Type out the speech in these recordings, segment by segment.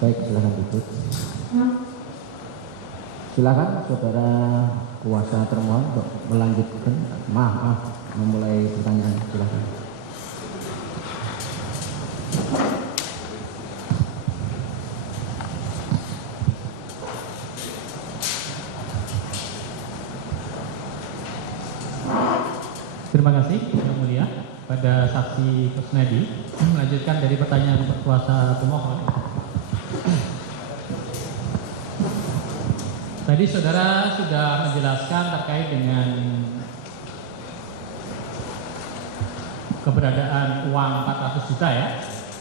Baik, silakan duduk. Silakan saudara kuasa termohon untuk melanjutkan. Memulai pertanyaan. Silakan. Terima kasih, Yang Mulia, pada saksi Kusnedi. Melanjutkan dari pertanyaan kuasa pemohon. Tadi saudara sudah menjelaskan terkait dengan keberadaan uang 400 juta ya,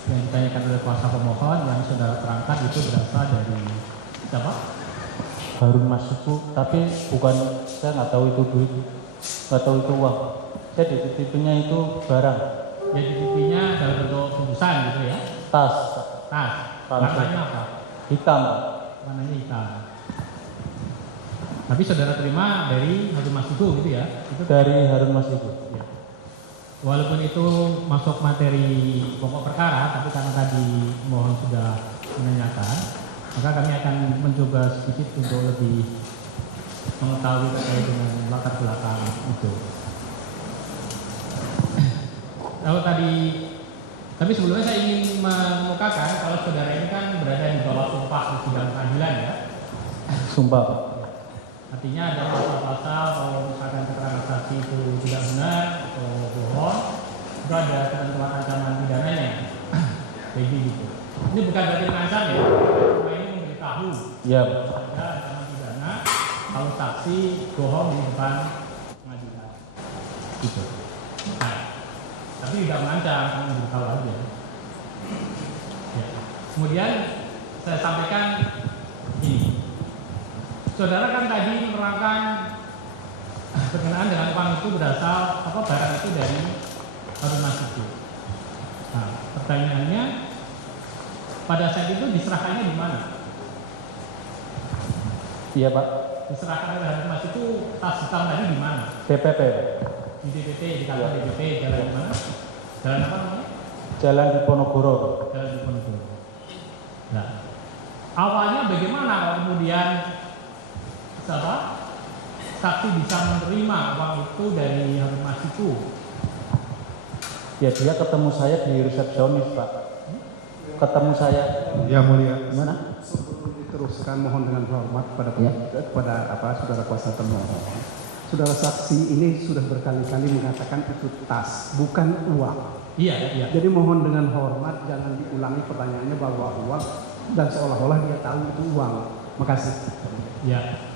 yang ditanyakan oleh kuasa pemohon, yang saudara terangkan itu berasal dari siapa? Harun Masiku, tapi bukan, saya nggak tahu itu duit, nggak tahu itu uang. Saya dititipinya itu barang. Ya, dititipinya dalam bentuk bungkusan gitu ya? Tas. Warnanya apa? Hitam. Warnanya hitam. Tapi saudara terima dari Harun Masiku gitu ya? Itu dari Harun Masiku. Ya. Walaupun itu masuk materi pokok perkara, tapi karena tadi mohon sudah menanyakan, maka kami akan mencoba sedikit untuk lebih mengetahui terkait dengan latar belakang itu. Kalau tapi sebelumnya saya ingin mengemukakan kalau saudara ini kan berada di bawah sumpah di sidang pengadilan ya. Sumpah. Artinya ada pasal-pasal kalau misalkan keterangan saksi itu tidak benar atau bohong, itu ada ketentuan ancaman pidananya. Jadi gitu. Ini bukan berarti mengancam ya, cuma ini memberitahu. Iya. Ada ancaman pidana kalau saksi bohong di depan pengadilan. Gitu. Nah, tapi tidak mengancam, cuma memberitahu aja. Ya. Kemudian saya sampaikan ini. Saudara kan tadi menerangkan berkenaan dengan uang itu berasal barang itu dari Harun Masiku. Nah, pertanyaannya pada saat itu diserahkannya di mana? Iya Pak. Diserahkan oleh Harun Masiku tas hitam tadi di mana? DPP. Di DPP, di kantor DPP, jalan di mana? Jalan apa namanya? Jalan di Ponorogo. Jalan di Ponorogo. Nah, awalnya bagaimana kalau kemudian saksi bisa menerima uang itu dari Harun Masiku? Ya dia ketemu saya di resepsionis Pak. Ketemu saya. Ya mulia. Gimana? Sebelum diteruskan mohon dengan hormat kepada Ya. saudara kuasa termohon. Saudara saksi ini sudah berkali-kali mengatakan itu tas, bukan uang. Iya. Jadi mohon dengan hormat jangan diulangi pertanyaannya bahwa uang dan seolah-olah dia tahu itu uang. Makasih. Ya.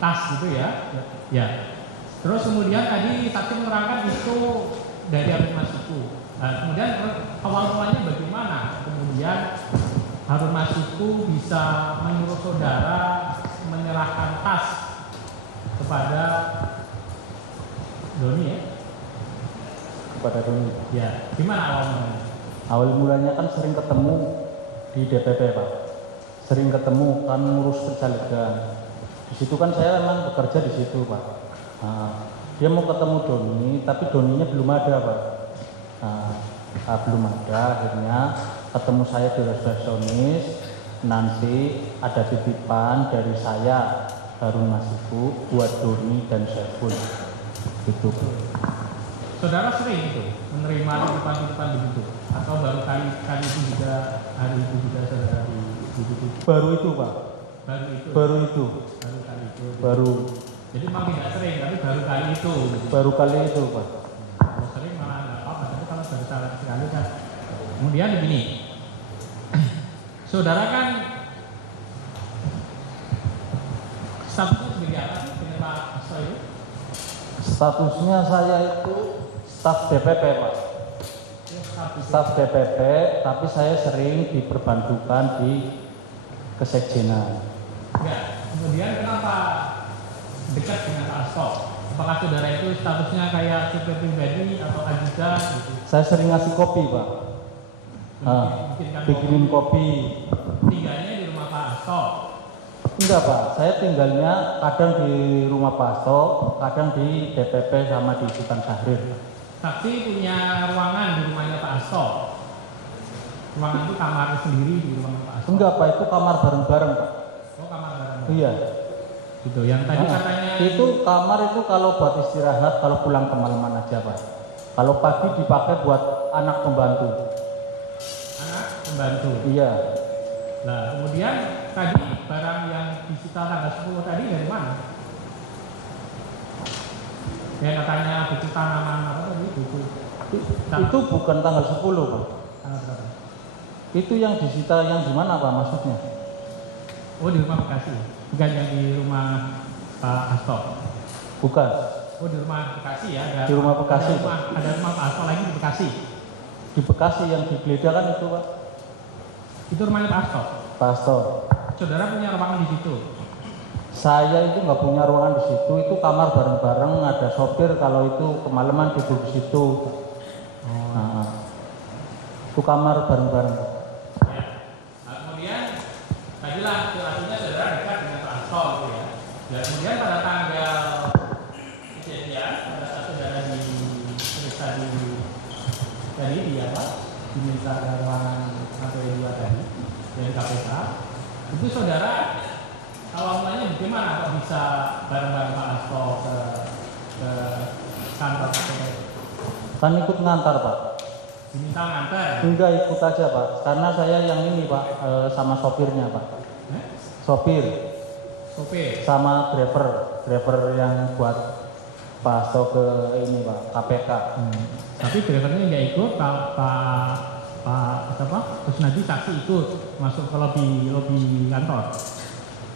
Tas gitu ya. Ya. Terus kemudian tadi saksi menerangkan itu dari Harun Masiku. Nah, kemudian awal mulanya bagaimana? Kemudian Harun Masiku bisa menyuruh saudara menyerahkan tas kepada Doni ya? Kepada Doni. Ya. Gimana awal mulanya? Awal mulanya kan sering ketemu di DPP Pak. Sering ketemu kan ngurus pencalegan. Di situ kan saya memang bekerja di situ Pak. Nah, dia mau ketemu Doni, tapi Doninya belum ada Pak. Belum ada, akhirnya ketemu saya di resepsionis. Nanti ada titipan dari saya Harun Masiku buat Doni dan Saiful. Gitu. Saudara sering itu menerima titipan-titipan begitu? Atau baru kali itu juga hari itu juga saudara di Baru itu Pak. Baru itu. Baru. Jadi memang tidak sering, tapi baru kali itu. Baru kali itu Pak. Kalau sering malah nggak apa-apa, tapi kalau baru sekali kan. Kemudian begini, saudara kan statusnya sebagai apa sih penerima ASO itu? Statusnya saya itu staf DPP Pak. Staf DPP, tapi saya sering diperbantukan di kesekjenan. Ya, kemudian kenapa dekat dengan Pak Asto? Apakah saudara itu statusnya kayak supir pribadi atau ajudan gitu? Saya sering ngasih kopi Pak. Bikinin kopi. Tinggalnya di rumah Pak Asto? Enggak Pak, saya tinggalnya kadang di rumah Pak Asto, kadang di DPP sama di Sultan Syahrir. Saksi punya ruangan di rumahnya Pak Asto? ruangan itu kamar sendiri di ruangan Pak Asto? Enggak Pak, itu kamar bareng-bareng Pak. Oh, kamar bareng. Iya. Gitu. Yang tadi katanya Itu kamar itu kalau buat istirahat, kalau pulang kemalaman aja Pak. Kalau pagi dipakai buat anak pembantu. anak pembantu. Iya. Nah, kemudian tadi barang yang disita tanggal 10 tadi dari mana? Yang katanya buku tanaman apa tadi? Buku Itu bukan tanggal 10 Pak. tanggal berapa? Itu yang disita yang di mana Pak maksudnya? Oh, di rumah Bekasi. Bukan yang di rumah Pak Asto. Bukan. Oh, di rumah Bekasi ya. Ada, Di rumah Bekasi. Ada rumah Pak Asto lagi di Bekasi. Di Bekasi yang digeledah kan itu Pak. Itu rumahnya Pak Asto. Pak Asto. Saudara punya ruangan di situ. Saya itu nggak punya ruangan di situ. Itu kamar bareng-bareng. Ada sopir kalau itu kemalaman tidur di situ. Nah, itu kamar bareng-bareng. Ya. Nah, kemudian tadilah situasinya saudara dekat dengan Pak Asto gitu ya. Dan kemudian pada tanggal kejadian pada saat saudara diperiksa di apa? Diminta ke ruangan lantai 2 tadi dari KPK. Itu saudara awal mulanya bagaimana kok bisa bareng-bareng Pak Asto ke kantor KPK? Kan ikut ngantar Pak. Diminta nganter. Enggak ikut aja Pak. Karena saya yang ini Pak sama sopirnya Pak. Sopir Sopir. sama driver yang buat Pak Asto ke ini Pak KPK. Tapi drivernya nggak ikut, Pak Kusnadi saksi ikut masuk ke lobi kantor.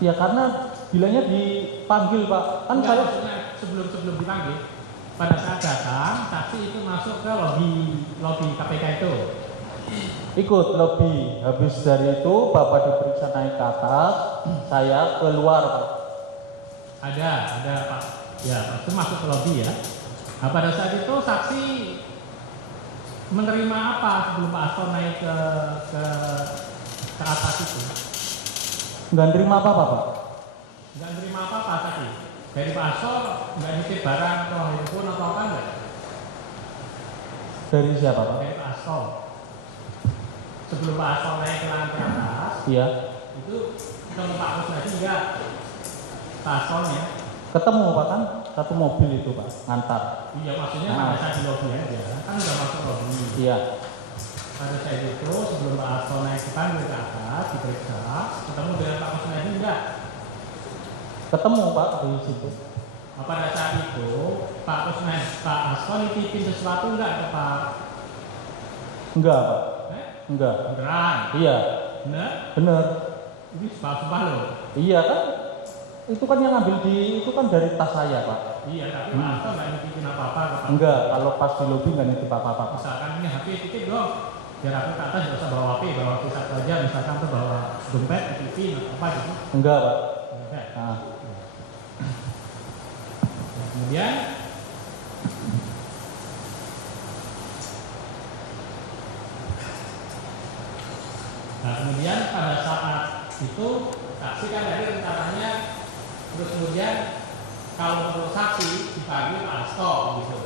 Ya karena bilangnya dipanggil Pak. Kan Enggak, saya maksudnya sebelum dipanggil, pada saat datang saksi itu masuk ke lobi KPK itu. ikut lobi. Habis dari itu Bapak diperiksa naik ke atas, saya keluar Pak. Ada Pak. Ya, itu masuk ke lobi ya. Nah, pada saat itu saksi menerima apa sebelum Pak Asto naik ke atas itu? Nggak nerima apa-apa Pak. Nggak nerima apa-apa tadi. Dari Pak Asto nggak nitip barang atau handphone atau apa enggak? Dari siapa Pak? Dari Pak Asto. Sebelum Pak Asto naik ke lantai atas, Iya. itu ketemu Pak Kusnadi enggak? Pak Astonya. Ketemu Pak kan satu mobil itu Pak ngantar. Iya, maksudnya pada saat di lobi aja. Kan udah masuk lobi. Iya. Pada saat itu sebelum Pak Asto naik ke atas diperiksa, ketemu dengan Pak Kusnadi enggak? Ketemu Pak di situ. Nah, pada saat itu Pak Asto nitipin sesuatu enggak ke Pak? Enggak Pak. Enggak. Beneran? Iya. Bener? Bener. Ini sumpah loh. Iya kan. Itu kan yang ngambil itu kan dari tas saya Pak. Iya, tapi Pak Asto nggak nitipin apa-apa ke Pak. Enggak. Kalau pas di lobi nggak nitip apa-apa Pak. Misalkan ini HP titip dong, biar aku ke atas nggak usah bawa HP, bawa HP satu aja. Misalkan tuh bawa dompet, titipin atau apa gitu. Enggak Pak. Enggak. Nah, Nah, kemudian pada saat itu saksi kan tadi rencananya terus kemudian kalau menurut saksi dipanggil Pak Asto gitu.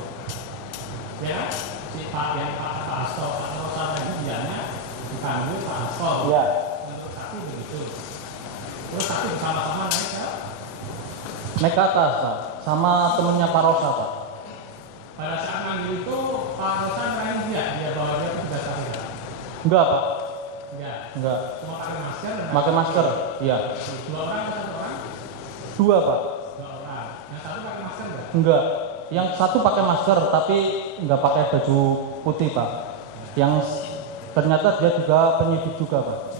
Ya, si Pak Asto, Pak Rosa tadi bilangnya dipanggil Pak Asto. iya. Menurut saksi begitu. Terus saksi bersama-sama naik ke Naik ke atas Pak. Sama temennya Pak Rosa Pak. pada saat manggil itu Pak Rosa main dia bawa dia ke sebelah saksi. Enggak Pak. Enggak. Enggak. Cuma pakai masker. Pakai masker. Iya. 2 orang atau 1 orang? 2 Pak. 2 orang. Yang satu pakai masker enggak? Enggak. Yang satu pakai masker tapi enggak pakai baju putih Pak. Yang ternyata dia juga penyidik juga Pak.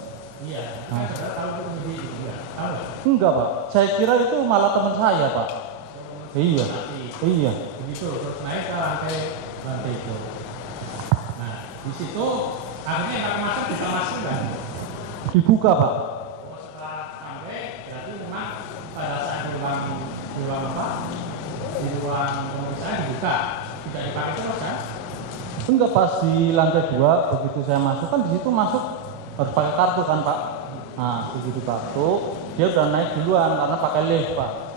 Iya. Kan saudara tahu itu menjadi enggak? Tahu nggak? Enggak Pak. Saya kira itu malah teman saya Pak. Iya. Tapi Iya. begitu terus naik ke lantai itu. Nah, di situ akhirnya yang pakai masker bisa masuk kan? Dibuka Pak. Oh, setelah sampai berarti memang pada saat di ruang apa? Di ruang pemeriksaan dibuka, tidak dipakai terus kan? Enggak, pas di lantai 2 begitu saya masuk kan di situ masuk harus pakai kartu kan Pak. Nah begitu kartu dia udah naik duluan karena pakai lift Pak.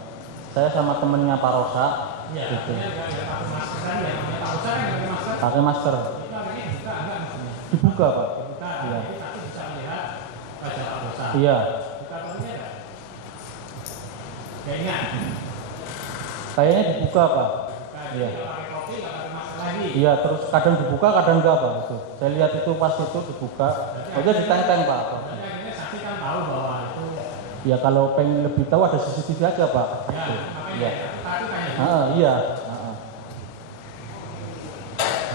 Saya sama temennya Pak Rosa. Iya. Gitu. Artinya nggak pakai masker kan? Ya, namanya Pak Rosa kan nggak pakai masker. Pakai masker. Itu akhirnya dibuka enggak maksudnya? Dibuka Pak. Dibuka. Iya. Jadi saksi bisa melihat wajah Pak Bosa. Iya. Buka fotonya kan? Ya ingat. Kayaknya dibuka Pak. Buka. Iya. Kalau pakai kopi nggak ada masalah lagi. Iya, terus kadang dibuka, kadang enggak Pak. Itu. Saya lihat itu pas itu dibuka. Aja ditenteng Pak. Berarti akhirnya saksi kan tahu bahwa itu. Ya kalau pengen lebih tahu ada CCTV aja Pak. Ya, Itu. makanya Iya. tadi kayak gitu. Iya. Nah,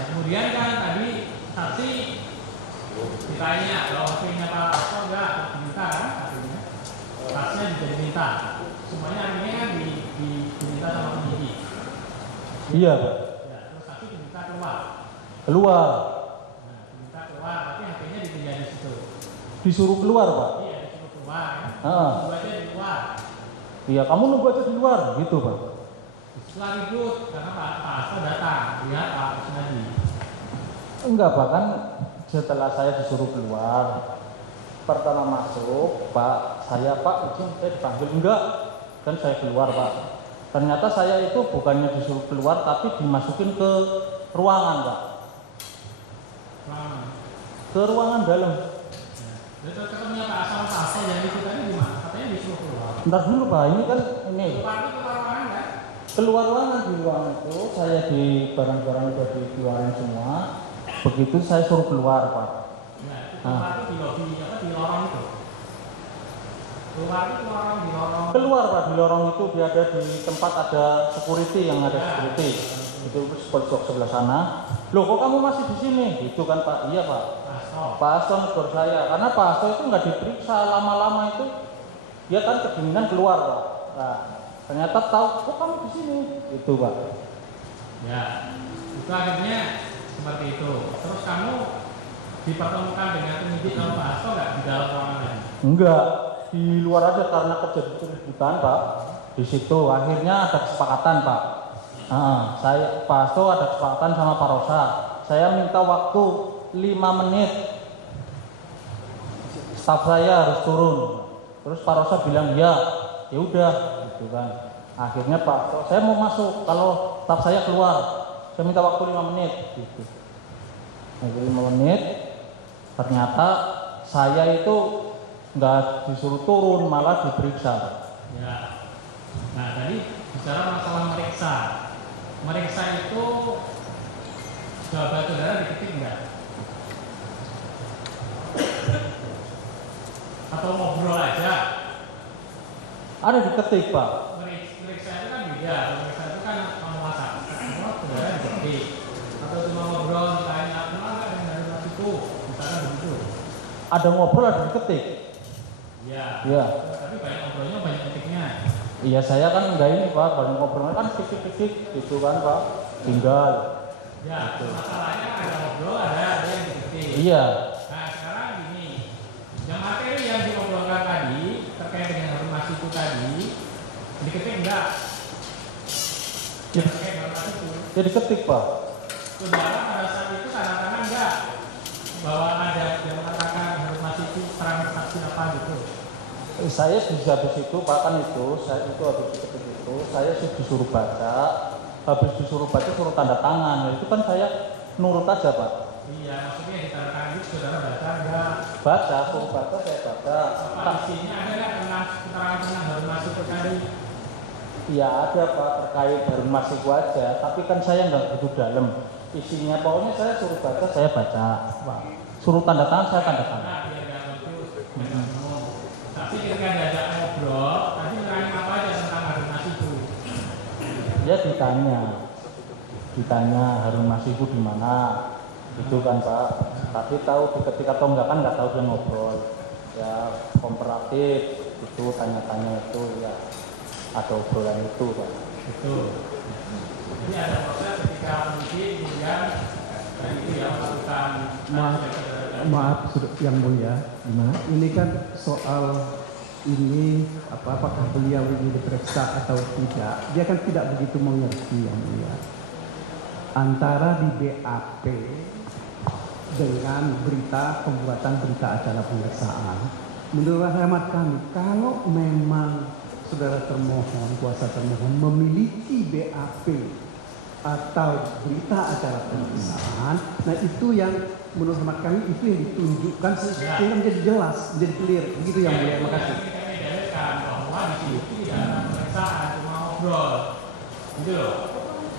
kemudian kan tadi saksi ditanya kalau HP-nya Pak Hasto enggak diminta kan artinya saksinya juga diminta semuanya artinya kan diminta sama penyidik. Iya Pak. Ya, terus saksi diminta keluar. Keluar. Nah, diminta keluar tapi HP-nya ditinggal di situ. Disuruh keluar Pak. Iya, disuruh keluar. Heeh. Tunggu aja di luar. Iya, kamu nunggu aja di luar gitu Pak. Setelah ribut karena Pak Hasto datang lihat Pak Kusnadi. Enggak Pak, kan setelah saya disuruh keluar, pertama masuk, Pak, saya Pak izin saya dipanggil enggak, kan saya keluar Pak. Ternyata saya itu bukannya disuruh keluar, tapi dimasukin ke ruangan Pak, Lama. ke ruangan dalam. Terus ketemunya Pak Hasto yang itu tadi gimana? Katanya disuruh keluar. Ntar dulu Pak, ini kan ini Keluar itu keluar ruangan kan? keluar ruangan, di ruangan itu saya di barang-barang udah dikeluarin semua. Begitu saya suruh keluar Pak. Ya, itu keluar itu di lobi apa di lorong itu. Keluar itu lorong di lorong. Keluar Pak, di lorong itu dia ada di tempat ada security, yang ada security. Itu pojok sebelah sana. Loh kok kamu masih di sini? Itu kan Pak. Iya Pak. Hasto. Pak Hasto negor saya, karena Pak Hasto itu nggak diperiksa lama-lama itu, dia kan kedinginan keluar Pak. Nah, ternyata tahu, kok kamu di sini? Itu Pak. Ya, itu akhirnya seperti itu. Terus kamu dipertemukan dengan penyidik sama Pak Hasto nggak di dalam ruangan lagi? Enggak, di luar aja karena kejadian keributan Pak. Di situ akhirnya ada kesepakatan Pak. Saya Pak Hasto ada kesepakatan sama Pak Rosa. Saya minta waktu 5 menit. Staf saya harus turun. Terus Pak Rosa bilang ya udah, gitu kan. Akhirnya Pak Hasto, saya mau masuk kalau staf saya keluar. Saya minta waktu 5 menit. Gitu. Nah, 5 menit. Ternyata saya itu nggak disuruh turun, malah diperiksa. Ya. Nah, tadi bicara masalah meriksa. Meriksa itu jawaban saudara diketik enggak? Atau ngobrol aja? Ada diketik Pak. Meriksa itu kan beda. Meriksa itu kan penguasa. Semua saudara diketik. Atau cuma ngobrol, ditanya, kenal nggak dengan dari itu? Misalkan begitu. Ada ngobrol, ada diketik. Iya. Iya. Tapi banyak ngobrolnya, banyak ketiknya. Iya, saya kan enggak ini Pak, banyak ngobrol kan titik-titik gitu kan Pak. Tinggal. Ya, masalahnya ada ngobrol, ada yang diketik. Iya. Nah, sekarang gini. Yang materi yang diobrolkan tadi terkait dengan Harun Masiku tadi diketik enggak? Ya, Terkait Harun Masiku. ya diketik Pak. Saudara pada saat itu tanda tangan enggak bahwa ada yang mengatakan Harun Masiku terang saksi apa gitu? Saya habis itu Pak, kan itu saya itu habis diketik itu saya sih disuruh baca, habis disuruh baca suruh tanda tangan. Nah, itu kan saya nurut aja Pak. Iya, maksudnya di tanda tangan itu saudara baca enggak? Baca, suruh baca saya baca. Apa isinya ada nggak tentang keterangan Harun Masiku tadi? Iya ada Pak, terkait Harun Masiku aja, tapi kan saya nggak begitu dalam isinya. Pokoknya saya suruh baca, saya baca Pak. Suruh tanda tangan, saya tanda tangan. Nah, biar nggak confuse. Tapi ketika diajak ngobrol, tadi nanya apa aja tentang Harun Masiku? Dia ditanya Harun Masiku di mana, itu kan Pak. Tapi tahu diketik atau enggak kan nggak tahu, dia ngobrol. Ya komparatif itu tanya-tanya itu ya ada obrolan itu Pak. Betul. Jadi ada proses ketika penyidik kemudian dan itu yang melakukan Maaf yang mulia, Gimana? ini kan soal ini apakah beliau ini diperiksa atau tidak, dia kan tidak begitu mengerti yang mulia antara di BAP dengan berita pembuatan berita acara pemeriksaan. Menurut hemat kami, kalau memang saudara termohon, kuasa termohon memiliki BAP atau berita acara pemeriksaan, pemeriksaan. Nah itu yang menurut hemat kami itu yang ditunjukkan sehingga menjadi jelas, menjadi clear. Begitu yang mulia. Terima kasih. Kami dalilkan bahwa di sini tidak ada pemeriksaan, cuma ngobrol. Gitu loh.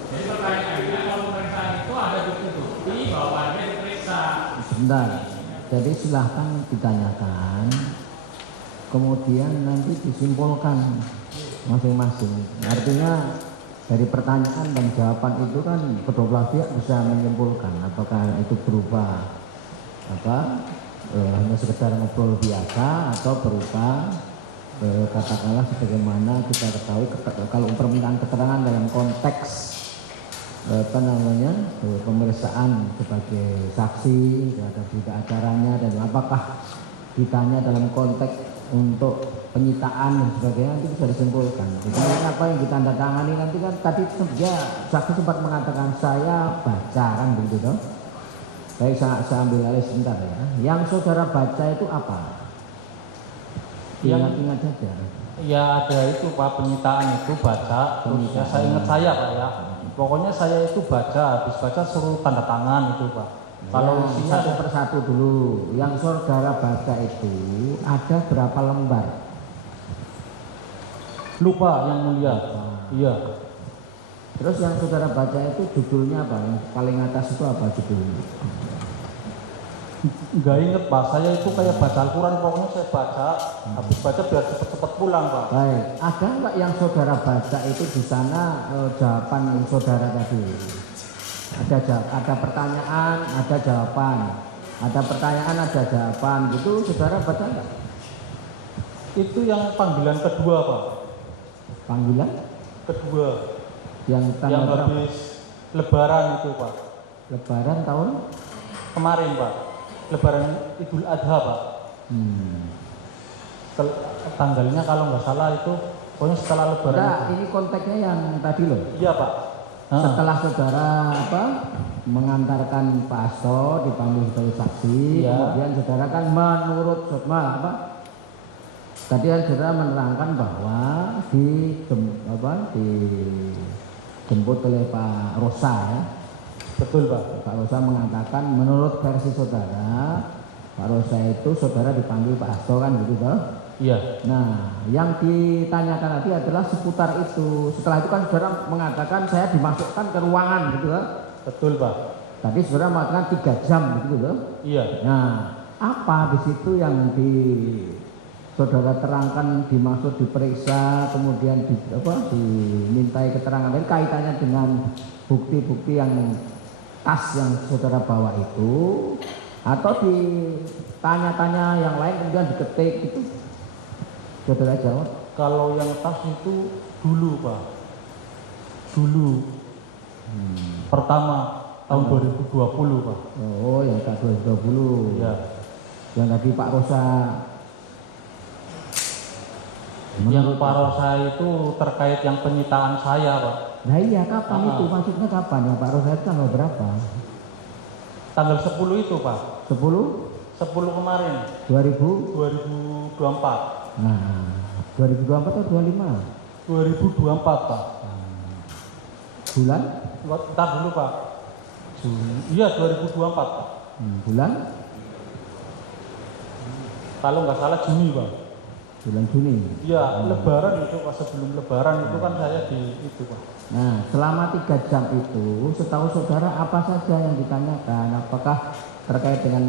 Jadi pertanyaannya kalau pemeriksaan itu ada bukti-bukti bahwa dia diperiksa. Sebentar. Jadi silahkan ditanyakan. Kemudian nanti disimpulkan masing-masing. Artinya dari pertanyaan dan jawaban itu kan kedua belah pihak bisa menyimpulkan apakah itu berupa hanya sekedar ngobrol biasa atau berupa katakanlah sebagaimana kita ketahui kalau permintaan keterangan dalam konteks pemeriksaan sebagai saksi, ada berita acaranya, dan apakah ditanya dalam konteks untuk penyitaan dan sebagainya, nanti bisa disimpulkan. Jadi apa yang ditandatangani nanti kan tadi dia saksi sempat mengatakan saya baca kan begitu toh. Baik, saya ambil alih sebentar ya. Yang saudara baca itu apa? Ingat-ingat saja. Ya ada itu Pak, penyitaan itu baca. Terus ya, saya ingat saya Pak ya. Pokoknya saya itu baca, habis baca suruh tanda tangan itu Pak. Kalau isinya satu persatu dulu, yang saudara baca itu ada berapa lembar? Lupa yang mulia. Iya. Terus yang saudara baca itu judulnya apa? Yang paling atas itu apa judulnya? Enggak inget Pak, saya itu kayak baca Al-Quran, pokoknya saya baca, habis baca biar cepet-cepet pulang Pak. Baik, ada nggak yang saudara baca itu di sana jawaban saudara tadi? Ada pertanyaan, ada jawaban. Ada pertanyaan, ada jawaban. Gitu saudara baca nggak? Itu yang panggilan kedua Pak. Panggilan? Kedua. Yang tanggal berapa? Habis Lebaran itu Pak. Lebaran tahun? Kemarin Pak. Lebaran Idul Adha Pak. Tanggalnya kalau nggak salah itu pokoknya setelah Lebaran. Nah, ini konteksnya yang tadi loh. Iya Pak. Setelah saudara mengantarkan Pak Hasto dipanggil sebagai saksi, ya. Kemudian saudara kan menurut tadi kan saudara menerangkan bahwa dijemput oleh Pak Rosa ya. Betul Pak. Pak Rosa mengatakan menurut versi saudara, Pak Rosa itu saudara dipanggil Pak Hasto kan gitu toh? Iya. Nah, yang ditanyakan tadi adalah seputar itu. Setelah itu kan saudara mengatakan saya dimasukkan ke ruangan gitu ya. Betul Pak. Tadi saudara mengatakan 3 jam gitu loh. Iya. Nah, apa di situ yang saudara terangkan dimaksud diperiksa, kemudian dimintai keterangan dari kaitannya dengan bukti-bukti yang tas yang saudara bawa itu, atau ditanya-tanya yang lain kemudian diketik gitu? Saudara jawab. Kalau yang tas itu dulu Pak. Dulu. Pertama tahun 2020 Pak. Oh, yang tak 2020. Ya. Yang tadi Pak Rosa. Yang Pak Rosa itu terkait yang penyitaan saya Pak. Nah iya, kapan itu? Maksudnya kapan? Yang Pak Rosa itu tanggal berapa? Tanggal 10 itu Pak. 10? 10 kemarin. 2024. Nah, 2024 atau 25? 2024 Pak. Bulan? Ntar dulu Pak. Iya 2024 Pak. Bulan? Kalau nggak salah Juni Pak. Bulan Juni. Iya, Lebaran itu Pak, sebelum Lebaran itu kan saya di itu Pak. Nah, selama 3 jam itu, setahu saudara apa saja yang ditanyakan? Apakah terkait dengan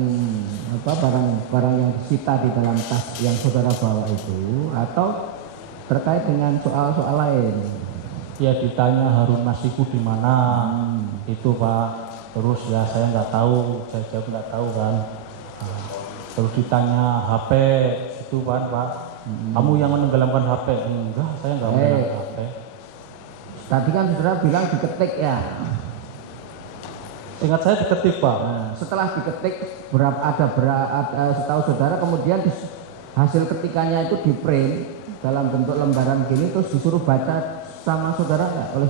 barang-barang yang disita di dalam tas yang saudara bawa itu, atau terkait dengan soal-soal lain? Ya ditanya Harun Masiku di mana, itu Pak. Terus ya saya nggak tahu, saya jawab nggak tahu kan. Nah, terus ditanya HP itu kan Pak. Kamu yang menenggelamkan HP? Enggak, saya nggak menenggelamkan HP. Tadi kan saudara bilang diketik ya. Ingat saya diketik Pak. Nah, setelah diketik setahu saudara kemudian hasil ketikannya itu di print dalam bentuk lembaran gini terus disuruh baca sama saudara nggak?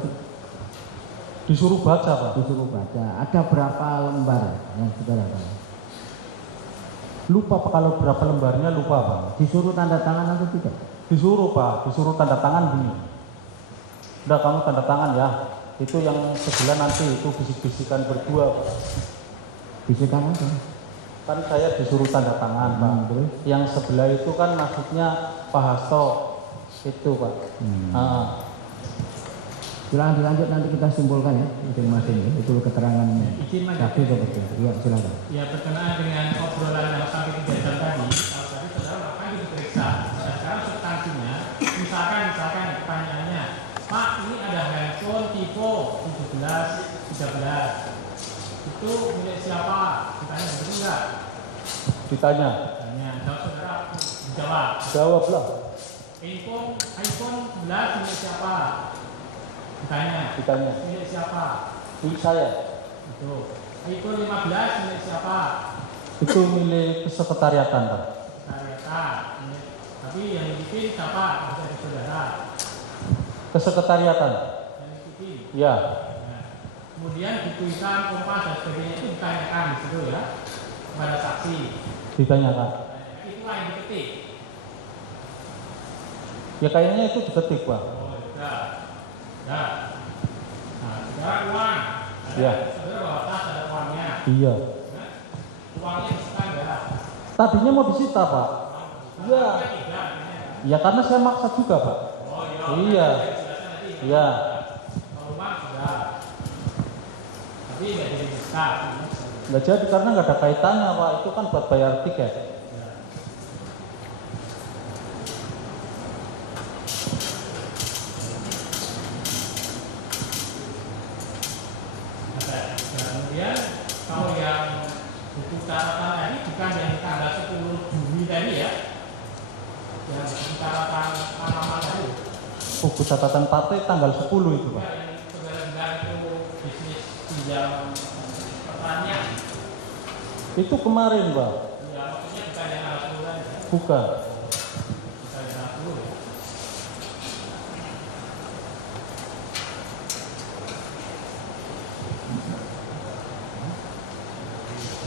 Disuruh baca Pak. Disuruh baca. Ada berapa lembar yang saudara tahu? Lupa Pak, kalau berapa lembarnya lupa Pak. Disuruh tanda tangan atau tidak? Disuruh Pak, disuruh tanda tangan gini. Udah kamu tanda tangan ya. Itu yang sebelah nanti itu bisik-bisikan berdua Pak. Bisikan aja. Kan saya disuruh tanda tangan Pak. Terus? Yang sebelah itu kan maksudnya Pak Hasto itu Pak. Silakan dilanjut, nanti kita simpulkan ya masing-masing ya. Itu keterangan Izin Mas. saksi seperti itu. Iya, silakan. Ya, berkenaan dengan obrolan yang sampai 3 jam tadi, kalau tadi saudara melakukan diperiksa. Nah, sekarang substansinya, misalkan pertanyaannya, Pak, ini ada handphone tipe 1713. Itu milik siapa? Ditanya betul enggak? Ditanya. Tanya, jawab saudara, dijawab. Jawablah. iPhone 11 milik siapa? Ditanya. Milik siapa? Milik saya. Itu. iPhone 15 milik siapa? Itu milik kesekretariatan Pak. Sekretariatan. Tapi yang bikin siapa? Dari saudara. Kesekretariatan. Yang bikin. Ya. Nah, kemudian ditulisan kompas dan sebagainya itu ditanyakan di situ ya kepada saksi. Ditanyakan. Itulah yang diketik. Ya kayaknya itu diketik Pak. Oh, sudah. Ya. Nah, saudara uang. Ya. Saudara bawa tas ada uangnya. Iya. Nah, uangnya disita enggak? Tadinya mau disita Pak. Iya. Tidak. Ya karena saya maksa juga Pak. Oh Iya. Iya. Kalau uang sudah. Tapi nggak jadi disita. Nggak jadi karena nggak ada kaitannya Pak. Itu kan buat bayar tiket. Kemudian kalau yang buku catatan tadi bukan yang tanggal 10 Juni tadi ya, yang buku catatan halaman tadi. Buku catatan partai tanggal 10 itu Pak. Yang saudara bilang itu bisnis pinjam pertanian. Itu kemarin Pak. Ya maksudnya bukan yang tanggal 10 tadi. Bukan. Bukan yang tanggal 10 ya.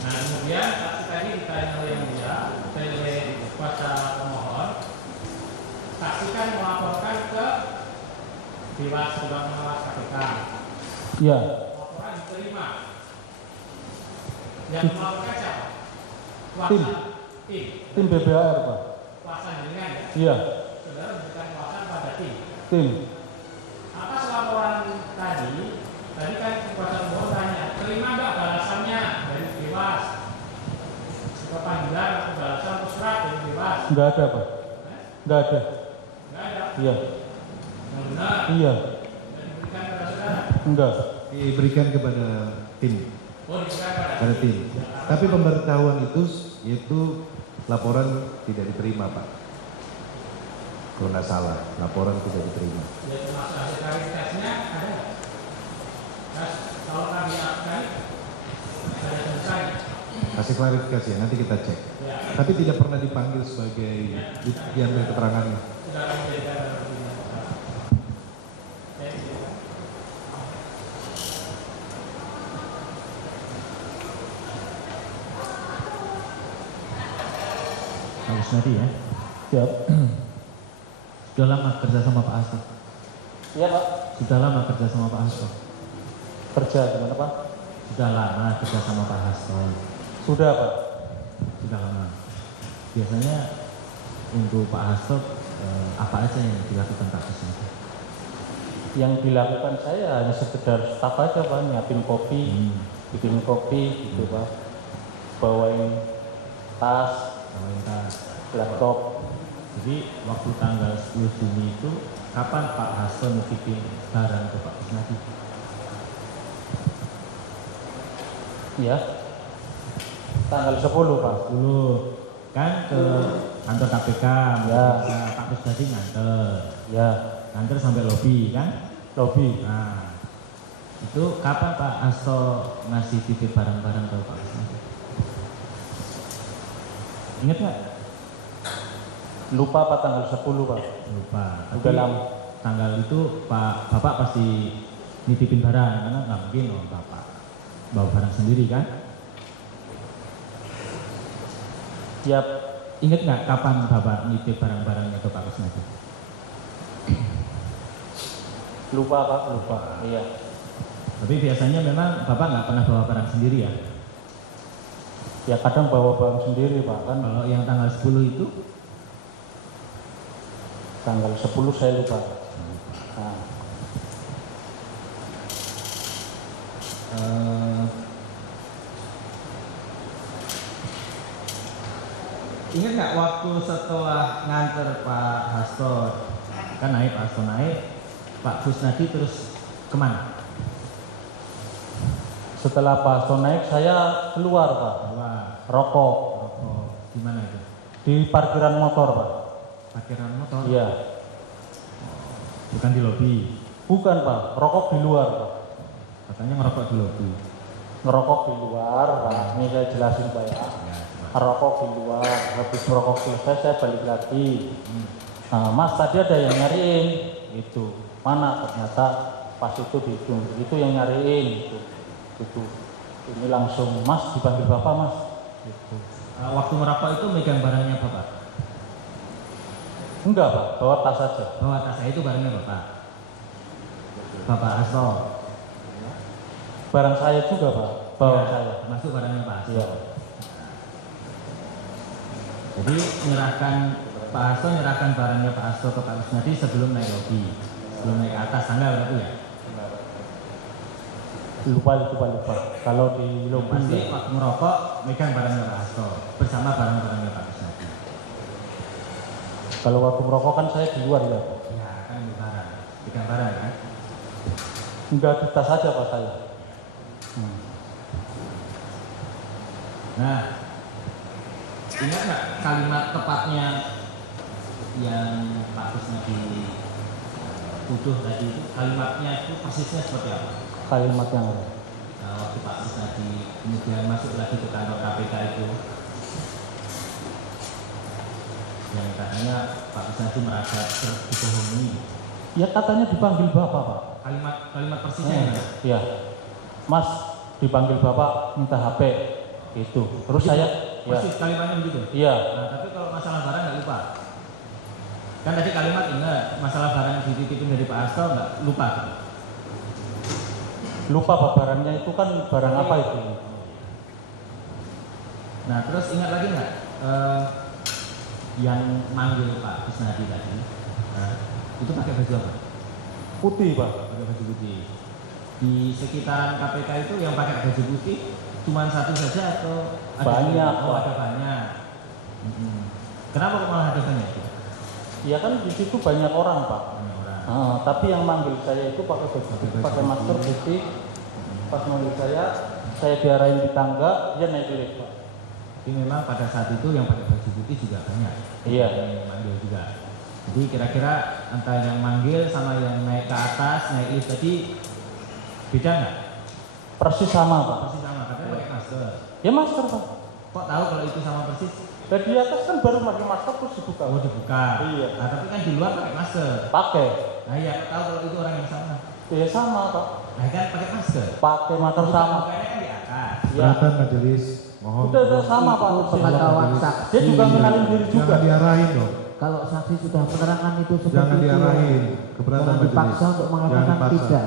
Nah kemudian saksi tadi ditanya oleh yang mulia, oleh kuasa pemohon, saksi kan melaporkan ke Dewan Pengawas KPK. Iya. Laporan diterima. Yang melaporkan siapa? Tim. Tim. Tim BBAR Pak. Kuasa jaringan ya. Iya. Saudara memberikan kuasa pada tim. Tim. Atas laporan tadi kan kuasa pemohon tanya, terima nggak balasannya dari Dewas? Atau panggilan atau balasan atau surat dari Dewas? Nggak ada Pak. Nggak ada. Nggak ada. Iya. Yang benar. Iya. Dan diberikan kepada saudara. Enggak. Diberikan kepada tim, Oh diberikan kepada pada tim. Tapi pemberitahuan itu yaitu laporan tidak diterima Pak. Kalau nggak salah, laporan tidak diterima. Ya termasuk hasil klarifikasinya ada nggak? Nah, kalau kami akan ada selesai. Kasih klarifikasi ya, nanti kita cek. Ya. Tapi tidak pernah dipanggil sebagai diambil keterangannya. Sudah kami jadikan dalam dunia. Pak Kusnadi ya. Siap. Sudah lama kerja sama Pak Hasto. Iya Pak. Sudah lama kerja sama Pak Hasto. Kerja gimana Pak? Sudah lama kerja sama Pak Hasto. Sudah Pak. Sudah lama. Biasanya untuk Pak Hasto apa aja yang dilakukan Pak Kusnadi? Yang dilakukan saya hanya sekedar staff aja Pak, nyiapin kopi, bikin kopi gitu Pak. Bawain tas, laptop. Jadi waktu tanggal 10 Juni itu kapan Pak Hasto nitipin barang ke Pak Kusnadi? Ya. Tanggal 10 Pak. 10 kan ke kantor KPK, Ya. Pak Kusnadi nganter, Ya. nganter sampai lobi kan? Lobby. Nah, itu kapan Pak Hasto ngasih titip barang-barang ke Pak Kusnadi? Ingat nggak? Lupa Pak tanggal 10 Pak. Lupa. Udah lama. Tanggal itu Bapak pasti nitipin barang karena nggak mungkin loh Bapak bawa barang sendiri kan? Siap. Ingat nggak kapan Bapak nitip barang-barangnya ke Pak Kusnadi? Lupa Pak, lupa. Iya. Tapi biasanya memang Bapak nggak pernah bawa barang sendiri ya? Ya kadang bawa barang sendiri Pak kan. Kalau yang tanggal 10 itu Tanggal 10 saya lupa. Nah, ingat nggak waktu setelah nganter Pak Hasto, kan naik Pak Hasto naik, Pak Kusnadi terus kemana? setelah Pak Hasto naik saya keluar Pak, Wah, rokok rokok di mana itu? di parkiran motor Pak. Parkiran motor? Iya. Bukan di lobi. Bukan Pak, rokok di luar Pak. Katanya ngerokok di lobi. Ngerokok di luar Pak, ini saya jelasin Pak ya. Rokok di luar, habis merokok selesai saya balik lagi. Nah, Mas tadi ada yang nyariin, itu mana ternyata pas itu itu yang nyariin itu. Ini langsung Mas dipanggil Bapak Mas. Gitu. Waktu merokok itu megang barangnya Bapak? Enggak Pak, bawa tas saja. Bawa tas saya itu barangnya Bapak? Bapak Hasto? Barang saya juga Pak, bawa Ya, saya. masuk barangnya Pak Hasto? Iya. Jadi Pak Hasto nyerahkan barangnya Pak Hasto ke Pak Kusnadi sebelum naik lobi, sebelum naik ke atas tangga berarti ya? Lupa. Kalau di Yang lobi pasti ya. waktu merokok megang barangnya Pak Hasto bersama barang-barangnya Pak Kusnadi. Kalau waktu merokok kan saya di luar ya Pak. Ya kan di barang, pegang barang kan? Enggak di tas saja Pak saya. Nah, ingat nggak kalimat tepatnya yang Pak Kusnadi tuduh tadi itu? Kalimatnya itu persisnya seperti apa? Kalimat yang lain. Waktu Pak Kusnadi kemudian masuk lagi ke kantor KPK itu, yang katanya Pak Kusnadi merasa dibohongi. Ya katanya dipanggil Bapak Pak. Kalimat persisnya gimana? Iya. Mas dipanggil Bapak minta HP. Itu. Terus saya ya. Persis kalimatnya begitu? Iya. Nah, tapi kalau masalah barang nggak lupa? Kan tadi kalimat ingat, masalah barang dititipin dari Pak Hasto nggak lupa? Lupa Pak, barangnya itu kan barang apa itu? Nah, terus ingat lagi nggak yang manggil Pak Kusnadi tadi? Nah, itu pakai baju apa? Putih Pak. Pakai baju putih. Di sekitaran KPK itu yang pakai baju putih cuma satu saja atau ada Banyak, Oh, Pak. ada banyak. Kenapa kok malah ada banyak? Ya kan di situ banyak orang Pak. Banyak orang. Tapi yang manggil saya itu pakai baju putih, pakai masker putih. Pas manggil saya diarahin di tangga, dia naik lift Pak. Jadi memang pada saat itu yang pakai baju putih juga banyak. Iya. Yang manggil juga. Jadi kira-kira antara yang manggil sama yang naik ke atas, naik lift tadi beda nggak? Persis sama Pak. Persis sama, katanya pakai masker. Ya masker Pak. Kok tahu kalau itu sama persis? Dan di atas kan baru pakai masker terus dibuka. Oh dibuka. Iya. Nah, tapi kan di luar pakai masker. Pakai. Nah iya, kok tahu kalau itu orang yang sama? Ya sama Pak. Nah kan pakai masker. Pakai masker sama. Bukanya kan di atas. Ya. Keberatan majelis, mohon. Udah sama Pak. Pengetahuan saksi. Dia juga kenalin diri juga. Jangan diarahin dong. Kalau saksi sudah menerangkan itu seperti Jangan itu, diarahin. Keberatan jangan majelis. dipaksa untuk Jangan mengatakan dipaksa. tidak.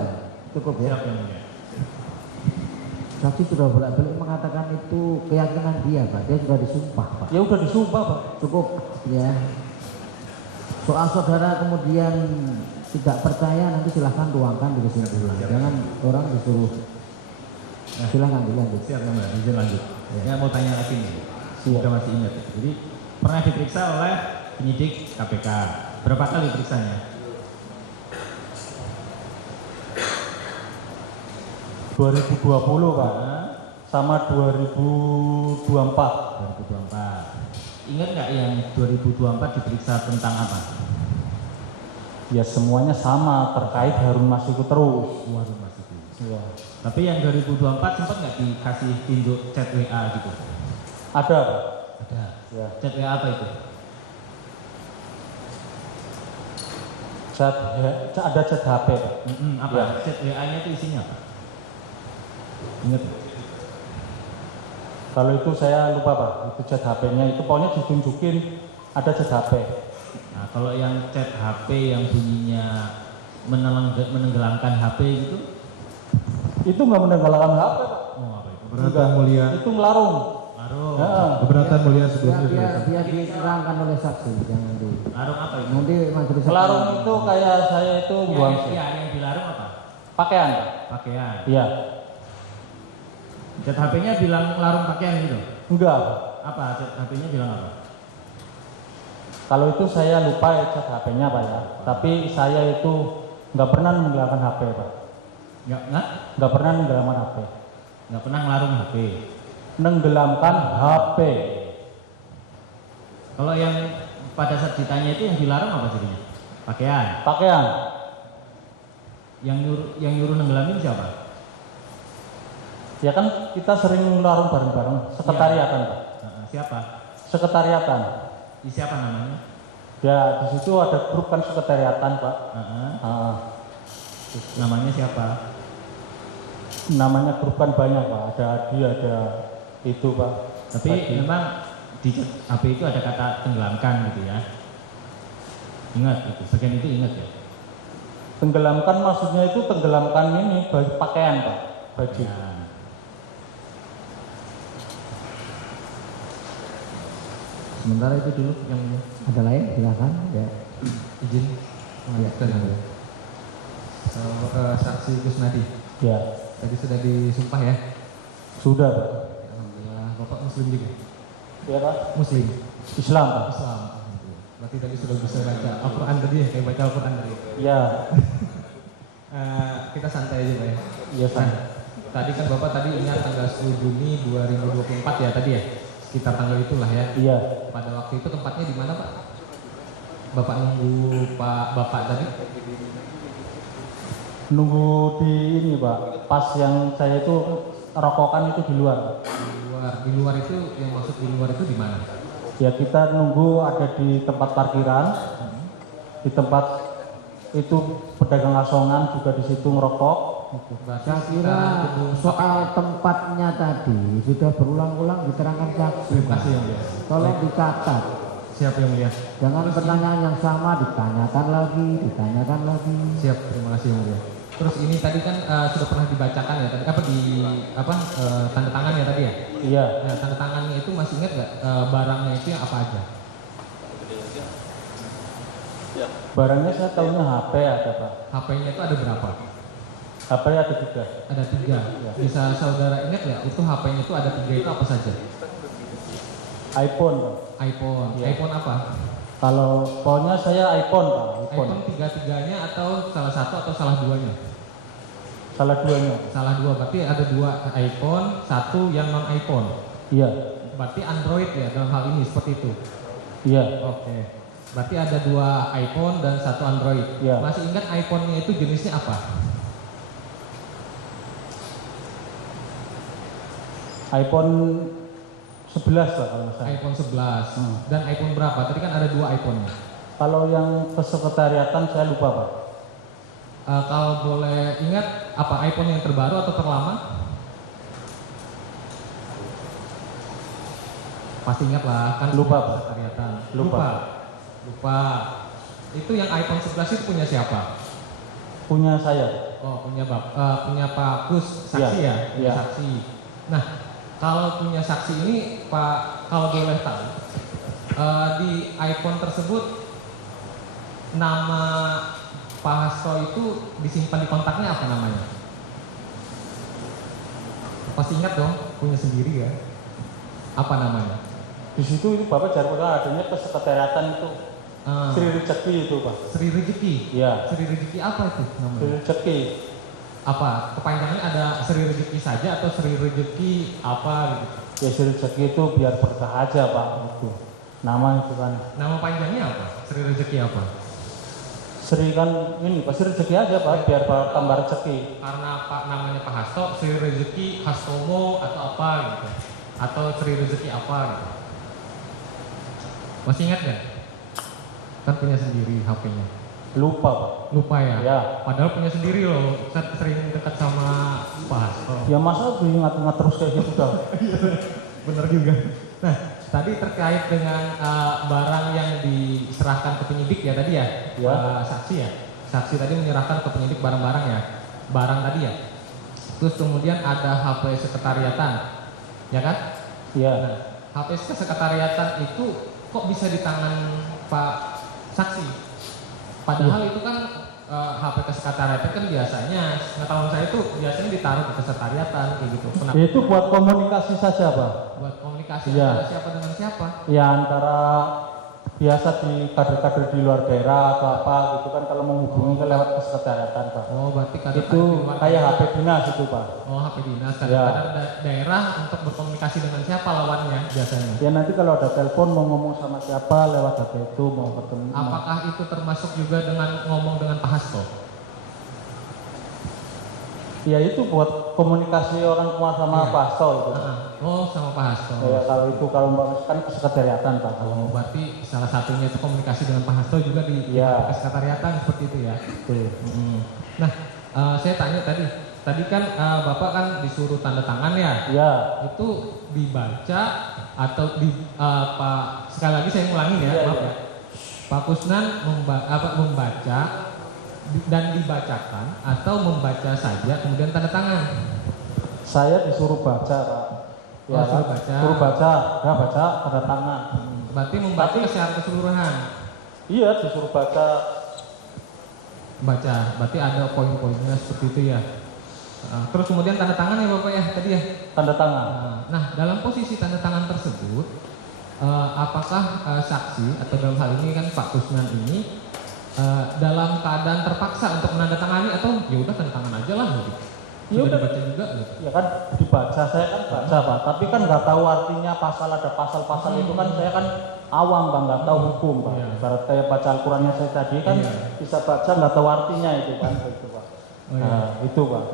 Cukup ya. Saksi sudah bolak-balik mengatakan itu keyakinan dia, Pak. Dia sudah disumpah, Pak. Ya udah disumpah Pak. Cukup ya. Soal saudara kemudian tidak percaya, nanti silahkan tuangkan di kesimpulan. Jangan orang disuruh. Nah, silahkan dilanjut. Siap ya Mbak, izin lanjut. Ya, mau tanya lagi nih. Sudah masih ingat. Jadi pernah diperiksa oleh penyidik KPK. Berapa kali periksanya? 2020 Pak. Nah, Sama 2024. 2024. Ingat nggak yang 2024 diperiksa tentang apa? Ya semuanya sama terkait Harun Masiku terus. Warung Masiku. Iya. Tapi yang 2024 sempat nggak dikasih induk chat WA gitu? Ada Pak. Ada. Ya. Chat WA apa itu? Ada chat HP Pak. Apa? Ya. Chat WA-nya itu isinya apa? Ingat nggak? Kalau itu saya lupa Pak. Itu chat HP-nya itu pokoknya ditunjukin ada chat HP. Nah, kalau yang chat HP yang bunyinya menenggelamkan HP gitu, Itu nggak menenggelamkan HP Pak. oh apa itu? Keberatan mulia. Itu ngelarung. Larung. Keberatan mulia Biar, sebelumnya. biar diterangkan oleh saksi, jangan di. Larung apa itu? Nanti majelis. Larung itu kayak saya itu buang Iya, yang dilarung apa? pakaian, Pak. Pakaian. Iya. Chat HP-nya bilang larung pakaian gitu. Enggak. Apa? Chat HP-nya bilang apa? Kalau itu saya lupa ya chat HP-nya Pak ya. Tapi saya itu nggak pernah meninggalkan HP Pak. Nggak pernah meninggalkan HP. Nggak pernah ngelarung HP. Nenggelamkan HP. Kalau yang pada saat ditanya itu yang dilarung apa jadinya? Pakaian. Pakaian. Yang nyuruh nenggelamin siapa? Ya kan kita sering larung bareng-bareng. Sekretariatan Pak. Siapa? Sekretariatan. Siapa namanya? Ya di situ ada grup kan sekretariatan Pak. Namanya siapa? Namanya grup kan banyak Pak. Ada Adi, ada itu Pak. Tapi Adi. memang di HP itu ada kata tenggelamkan gitu ya. Ingat itu, bagian itu ingat ya. Tenggelamkan maksudnya itu tenggelamkan ini baju pakaian Pak. Baju. Ya. Sementara itu dulu yang ada lain, silakan. Ya. Izin melanjutkan ya. Saksi Kusnadi Ya. tadi sudah disumpah ya. Sudah Pak. Alhamdulillah. Bapak Muslim juga. Ya Pak. Muslim. Islam Pak. Islam. Alhamdulillah. Berarti tadi sudah bisa baca Al-Quran tadi ya, kayak baca Al-Quran tadi. Ya. Kita santai aja Pak ya. Iya Pak. Tadi kan Bapak tadi ingat tanggal 10 Juni 2024 ya tadi ya. Sekitar tanggal itulah ya. Iya. Pada waktu itu tempatnya di mana Pak? Bapak nunggu Bapak tadi? Nunggu di ini Pak. Pas yang saya itu rokokan itu di luar. Di luar itu yang maksud di luar itu di mana? Ya kita nunggu ada di tempat parkiran. Di tempat itu pedagang asongan juga di situ ngerokok. Berarti Saya kira soal tempatnya tadi sudah berulang-ulang diterangkan saksi. Terima kasih yang mulia. Tolong dicatat. Siap yang mulia. Jangan pertanyaan yang sama ditanyakan lagi. Siap, terima kasih yang mulia. Terus ini tadi kan sudah pernah dibacakan ya tadi tanda tangan ya tadi ya? Iya. Nah, tanda tangannya itu masih ingat nggak barangnya itu yang apa aja? Barangnya saya tahunya HP ada Pak. HP-nya itu ada berapa? HP ada 3. Ada 3. Bisa saudara ingat nggak itu HP-nya itu ada 3 itu apa saja? iPhone Pak. iPhone. Iya. iPhone apa? Kalau pokoknya saya iPhone Pak. iPhone 3-3-nya atau salah satu atau salah duanya? Salah duanya. Salah dua, berarti ada 2 iPhone, 1 yang non iPhone. Iya. Berarti Android ya dalam hal ini seperti itu. Iya. Oke. Berarti ada 2 iPhone dan 1 Android. Iya. Masih ingat iPhone-nya itu jenisnya apa? iPhone 11 Pak kalau nggak salah. iPhone 11. Dan iPhone berapa? Tadi kan ada 2 iPhone-nya. Kalau yang ke sekretariatan saya lupa Pak. Kalau boleh ingat, apa iPhone yang terbaru atau terlama? Pasti ingat lah, kan Lupa, punya Pak. sekretariatan. Lupa. Lupa. Itu yang iPhone 11 itu punya siapa? Punya saya. Oh, punya Pak Kus, saksi Iya, ya? Punya iya. saksi. Nah, kalau punya saksi ini, Pak, kalau boleh tahu, di iPhone tersebut nama Pak Hasto itu disimpan di kontaknya apa namanya? Pasti ingat dong, punya sendiri ya? Apa namanya? Di situ Bapak jarang adanya ke sekretariatan itu. Sri Rezeki itu Pak. Sri Rezeki? Iya. Sri Rezeki apa itu Sri namanya? Rezeki. Apa? Kepanjangannya ada Sri Rezeki saja atau Sri Rezeki apa gitu? Ya Sri Rezeki itu biar berkah aja Pak. Itu. Nama itu kan. Nama panjangnya apa? Sri Rezeki apa? Sri kan ini Pak Sri Rezeki aja Pak biar Pak tambah rezeki. Karena Pak namanya Pak Hasto, Sri Rezeki Hastomo atau apa gitu? Atau Sri Rezeki apa gitu? Masih ingat nggak? Kan punya sendiri HP-nya. Lupa Pak. Lupa ya? Ya. Padahal punya sendiri loh. Saya sering dekat sama Pak Hasto. Ya masa diingat-ingat terus kayak gitu dah. Bener juga. Nah, tadi terkait dengan barang yang diserahkan ke penyidik ya tadi ya, Ya. Saksi ya. Saksi tadi menyerahkan ke penyidik barang-barang ya, barang tadi ya. Terus kemudian ada HP sekretariatan, ya kan? Iya. Nah, HP kesekretariatan itu kok bisa di tangan Pak saksi? Padahal itu kan HP kesekretariatan kan biasanya, pengetahuan saya itu biasanya ditaruh di kesekretariatan kayak gitu. Kenapa? Itu buat komunikasi saja, Pak. Buat komunikasi Iya. antara siapa dengan siapa? Ya antara biasa di kader-kader di luar daerah atau apa gitu kan kalau menghubungi ke lewat kesekretariatan, Pak. Oh, berarti Itu kadang-kadang di luar kayak daerah. HP dinas itu, Pak. Oh, HP dinas. Ya. Kadang-kadang daerah untuk berkomunikasi dengan siapa lawannya biasanya. Ya nanti kalau ada telepon mau ngomong sama siapa lewat HP itu mau ketemu. Apakah itu termasuk juga dengan ngomong dengan Pak Hasto? Ya itu buat komunikasi orang tua sama Iya. Pak Hasto itu. Oh, sama Pak Hasto. Ya kalau itu kalau kan kesekretariatan, Pak. Oh, berarti salah satunya itu komunikasi dengan Pak Hasto juga di Iya. kesekretariatan seperti itu ya. Betul. Nah, saya tanya tadi kan Bapak kan disuruh tanda tangan ya. Ya. Itu dibaca atau Pak, sekali lagi saya ngulangin ya, Iya, maaf iya. ya. Pak Kusnan membaca dan dibacakan atau membaca saja kemudian tanda tangan. Saya disuruh baca, Pak. Ya, Oh, suruh kan? baca. Suruh baca, ya baca tanda tangan. Berarti membaca secara keseluruhan. Iya, disuruh baca. Baca, berarti ada poin-poinnya seperti itu ya. Terus kemudian tanda tangan ya Bapak ya tadi ya. Tanda tangan. Nah, dalam posisi tanda tangan tersebut, apakah saksi atau dalam hal ini kan Pak Kusnan ini dalam keadaan terpaksa untuk menandatangani atau ya udah tanda tangan aja lah gitu. Ya Sudah udah. dibaca juga gitu. Ya kan dibaca, saya kan baca, Pak. Tapi kan nggak tahu artinya pasal, ada pasal-pasal itu kan saya kan awam, Pak, nggak tahu hukum, Pak. Iya. Ibarat kayak baca Al-Qurannya saya tadi kan Iya. bisa baca nggak tahu artinya itu kan, gitu, Pak. Oh, iya. Nah, itu, Pak.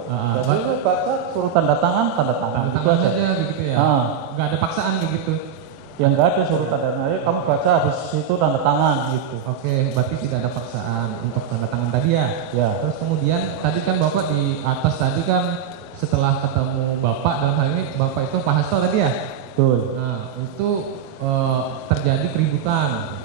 Jadi Pak. baca, suruh tanda tangan, tanda tangan. Tanda Itu tangan aja. aja begitu ya. Nggak ada paksaan begitu. Yang nggak ada suruh tanda tangan. Kamu baca habis itu tanda tangan gitu. Oke, berarti tidak ada paksaan untuk tanda tangan tadi ya. Ya. Terus kemudian tadi kan Bapak di atas tadi kan setelah ketemu Bapak dalam hal ini Bapak itu Pak Hasto tadi ya. Betul. Nah itu terjadi keributan,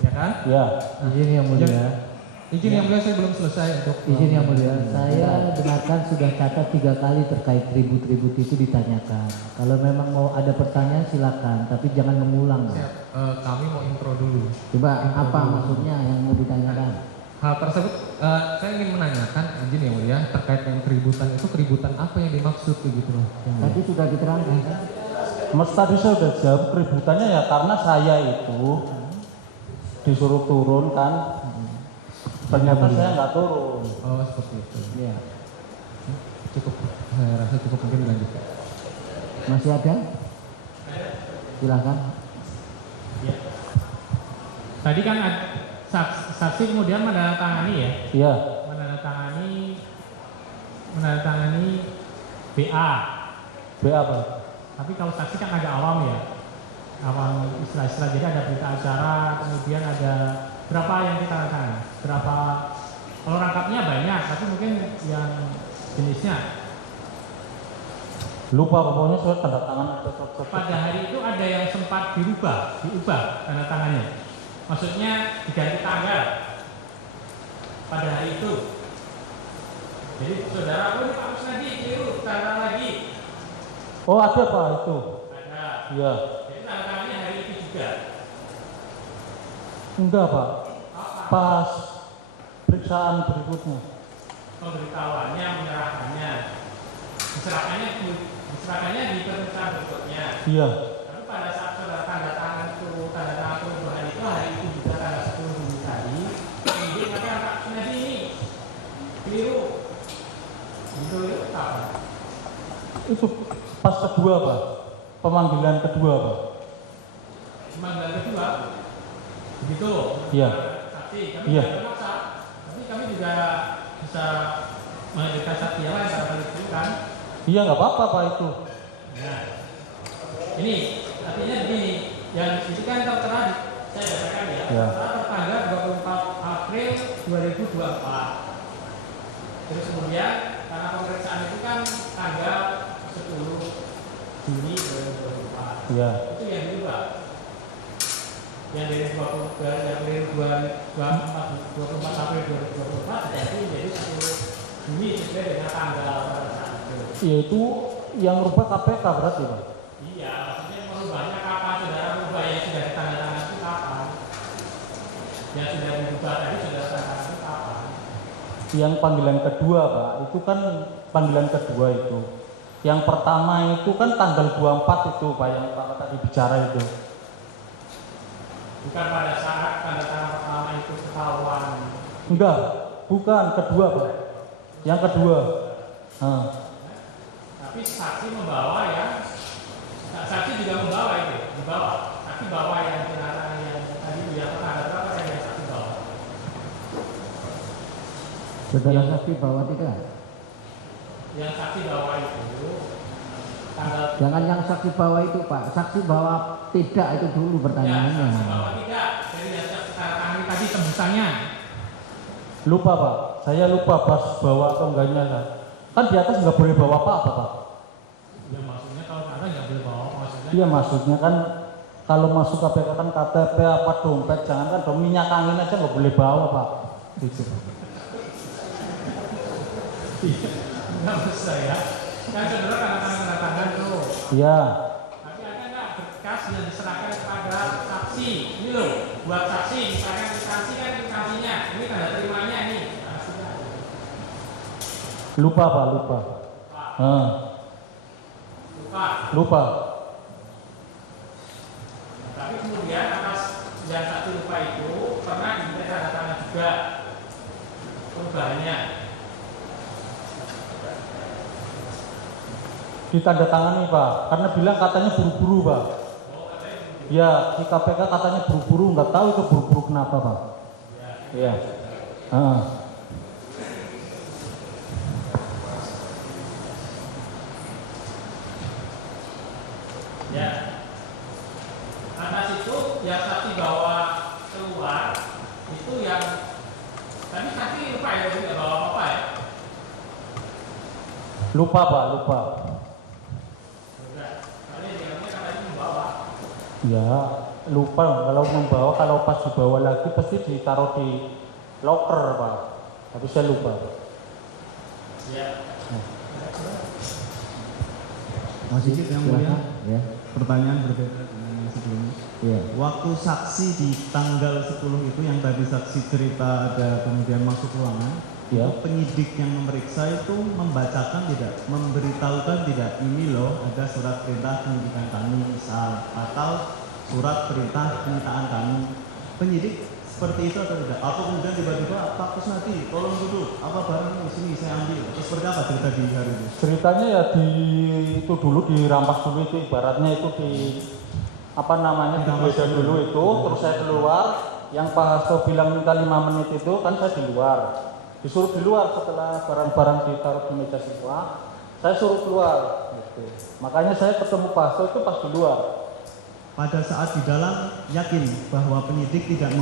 ya kan? Ya. Izin yang mulia. Izin yang mulia saya belum selesai untuk Izin yang mulia, saya dengarkan sudah catat 3 kali terkait ribut-ribut itu ditanyakan. Kalau memang mau ada pertanyaan silakan, tapi jangan mengulang. Siap, kami mau intro dulu. Coba apa maksudnya yang mau ditanyakan? Hal tersebut saya ingin menanyakan izin yang mulia terkait dengan keributan itu keributan apa yang dimaksud begitu loh? Yang mulia? Tadi sudah diterangkan. Mas tadi saya udah jawab keributannya ya karena saya itu disuruh turun kan. Ternyata saya nggak turun. Oh seperti itu. Ya. Cukup, saya rasa cukup mungkin dilanjutkan. Masih ada? Silakan. Tadi kan saksi kemudian menandatangani ya, Iya. menandatangani BA. B apa? Tapi kalau saksi kan agak awam ya, awam istilah-istilah. Jadi ada berita acara, kemudian ada berapa yang kita tandatangani, berapa. Kalau rangkapnya banyak, tapi mungkin yang jenisnya. Lupa pokoknya saya tanda tangan atau Pada hari itu ada yang sempat diubah tanda tangannya. Maksudnya diganti tanggal pada hari itu. Jadi saudara, oh ini Pak Kusnadi, keliru, tanda lagi. Oh ada Pak itu? Ada. Iya. Jadi tanda tangannya hari itu juga. Enggak Pak. Pas periksaan berikutnya. Pemberitahuannya, menyerahkannya. Diserahkannya di pemeriksaan berikutnya. Iya. Tapi pada saat saudara tanda tangan perubahan itu hari itu juga tanggal 10 Juni tadi, kemudian mengatakan Pak Kusnadi ini keliru. Itu apa? Itu pas kedua Pak. Pemanggilan kedua Pak. Pemanggilan kedua, begitu. Iya. Saksi, kami Iya. tidak memaksa, tapi kami juga bisa menghadirkan saksi yang lain pada itu kan. Iya nggak apa-apa Pak itu. Nah, ini artinya begini, yang itu kan tertera saya bacakan ya, Ya. tertera tertanggal 24 April 2024. Terus kemudian karena pemeriksaan itu kan tanggal 10 Juni 2024. Iya. Itu yang diubah. Yang dari 24 April 2024 jadi 10 Juni sesuai dengan tanggal pada saat itu. Yaitu yang rubah KPK berarti Pak. Iya, maksudnya Yang panggilan kedua Pak, itu kan panggilan kedua itu. Yang pertama itu kan tanggal 24 itu Pak, yang Pak tadi bicara itu. Bukan pada saat tanda tangan pertama itu ketahuan. Enggak, bukan, kedua Pak. Yang kedua. Tapi saksi membawa ya, saksi juga membawa itu, dibawa. Saksi bawa yang kendaraan yang tadi dia ada berapa yang saksi bawa? Saudara saksi bawa tidak? Yang saksi bawa itu tanggal. Jangan yang saksi bawa itu Pak, saksi bawa tidak itu dulu pertanyaannya. Ya, saksi bawa tidak, jadi yang saksi tadi tembusannya. Lupa Pak, saya lupa pas bawa atau enggaknya lah. Kan di atas nggak boleh bawa apa-apa Pak. Ya maksudnya kalau ada nggak boleh bawa apa maksudnya? Iya maksudnya kan kalau masuk KPK kan KTP apa dompet, jangan kan minyak angin aja nggak boleh bawa Pak. Gitu. Nggak bisa ya. Kan saudara tanda tangan tuh. Iya. Tapi ada nggak berkas yang diserahkan kepada saksi? Ini loh, buat saksi misalkan instansi kan instansinya, ini tanda terimanya nih. Lupa Pak, lupa. Lupa. Tapi kemudian atas yang satu lupa itu pernah diminta tanda tangan juga perubahannya. Ditandatangani Pak, karena bilang katanya buru-buru Pak. Ya, di KPK katanya buru-buru, nggak tahu itu buru-buru kenapa Pak. Iya. Ya. Atas itu yang saksi bawa keluar itu yang tadi saksi lupa ya, tidak bawa apa ya? Lupa Pak, lupa. Ya, lupa kalau membawa, kalau pas dibawa lagi pasti ditaruh di locker Pak. Tapi saya lupa. Ya. Masih Sedikit yang mulia. Ya. Pertanyaan berbeda dengan yang sebelumnya. Iya. Waktu saksi di tanggal 10 itu yang tadi saksi cerita ada kemudian masuk ruangan, Ya. itu penyidik yang memeriksa itu membacakan tidak, memberitahukan tidak, ini loh ada surat perintah penyidikan kami misal, atau surat perintah penyitaan kami. Penyidik seperti itu atau tidak? Atau kemudian tiba-tiba Pak Kusnadi tolong duduk, apa barang ini sini saya ambil. Seperti apa cerita di hari itu? Ceritanya ya di itu dulu dirampas dulu itu, ibaratnya itu di apa namanya digeledah dulu itu, terus saya keluar. Yang Pak Hasto bilang minta 5 menit itu kan saya di luar, disuruh di luar setelah barang-barang ditaruh di meja siswa, saya suruh keluar. Gitu. Makanya saya ketemu Pak Hasto itu pas di luar. Pada saat di dalam yakin bahwa penyidik tidak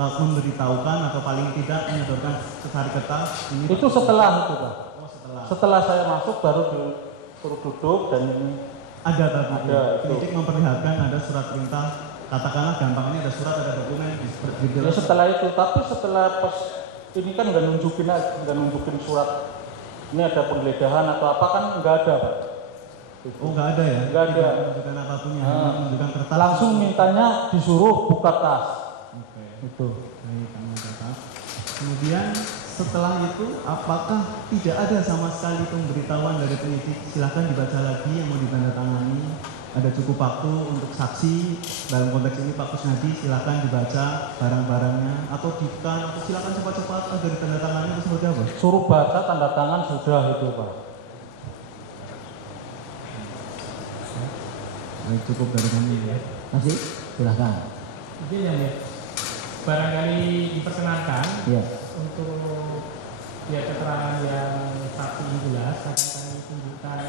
memberitahukan atau paling tidak menyodorkan secara ketat ini Itu setelah itu Pak. oh, setelah Setelah saya masuk baru disuruh duduk dan ini ada tadi Ada, penyidik memperlihatkan ada surat perintah, katakanlah gampangnya ada surat, ada dokumen seperti ya setelah itu. Tapi setelah pas ini kan nggak nunjukin surat ini ada penggeledahan atau apa kan nggak ada Pak. Oh nggak ada ya? Nggak ada. Tidak menunjukkan apapun yang menunjukkan kertas. Langsung mintanya disuruh buka tas. Oke. Itu. Baik, kamu kertas. Kemudian setelah itu apakah tidak ada sama sekali pemberitahuan dari penyidik? Silahkan dibaca lagi yang mau ditandatangani. Ada cukup waktu untuk saksi dalam konteks ini Pak Kusnadi, silahkan dibaca barang-barangnya atau silakan cepat-cepat agar ditandatangani atau seperti apa? Suruh baca tanda tangan sudah itu Pak. Baik, cukup dari kami ya. Masih? Silahkan. Jadi yang ya, barangkali diperkenankan Iya. untuk ya keterangan yang saksi yang jelas akan kami tunjukkan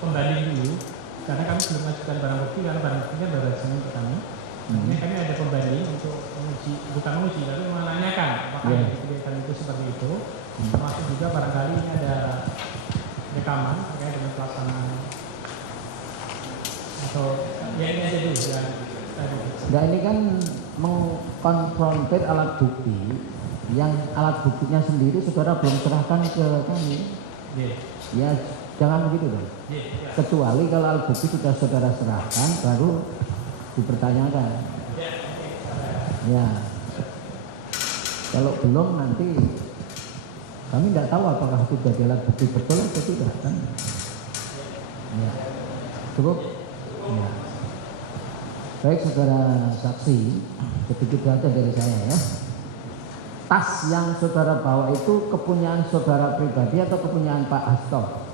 pembanding dulu karena kami belum mengajukan barang bukti karena barang bukti kan baru hasilnya ke kami. Ini kami ada pembanding untuk menguji, bukan menguji tapi menanyakan apakah yang dipilihkan itu seperti itu. Termasuk juga barangkali ini ada rekaman terkait dengan pelaksanaan atau ya ini aja dulu yang tadi. Nah ini kan mengkonfrontir alat bukti yang alat buktinya sendiri saudara belum serahkan ke kami. Yeah. Ya jangan begitu dong. Yeah. Kecuali kalau alat bukti sudah saudara serahkan baru dipertanyakan. Ya. Kalau belum nanti Kami tidak tahu apakah itu jadi alat bukti betul atau tidak kan. Ya. Cukup. Ya. Baik saudara saksi, sedikit data dari saya ya. Tas yang saudara bawa itu kepunyaan saudara pribadi atau kepunyaan Pak Hasto?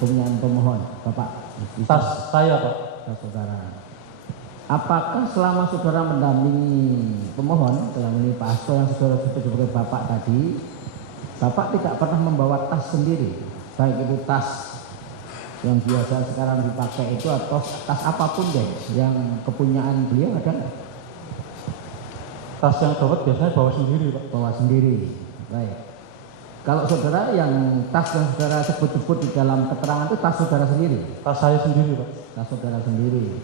Kepunyaan pemohon, Bapak? Tas saya, Pak. Tas saudara. Apakah selama saudara mendampingi pemohon, dalam ini Pak Hasto yang saudara sebut sebagai Bapak tadi, Bapak tidak pernah membawa tas sendiri, baik itu tas yang biasa sekarang dipakai itu atau tas apapun deh, yang kepunyaan beliau ada nggak? Tas yang dapat biasanya bawa sendiri, Pak. Bawa sendiri, baik. Kalau saudara yang tas yang saudara sebut-sebut di dalam keterangan itu tas saudara sendiri? Tas saya sendiri, Pak. Tas saudara sendiri.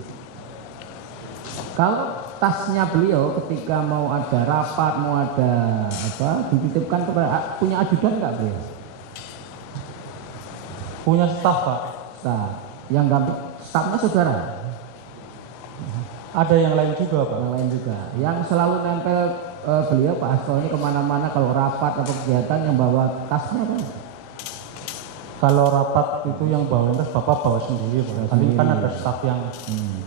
Kalau tasnya beliau ketika mau ada rapat, mau ada apa, dititipkan kepada punya ajudan nggak beliau? Punya staf, Pak. Staf. Yang nggak stafnya saudara? Ada yang lain juga, Pak. Yang lain juga. Yang selalu nempel beliau Pak Hasto ini kemana-mana kalau rapat atau kegiatan yang bawa tasnya apa? Kalau rapat itu yang bawa tas Bapak bawa sendiri, Pak. Nanti kan ada staf yang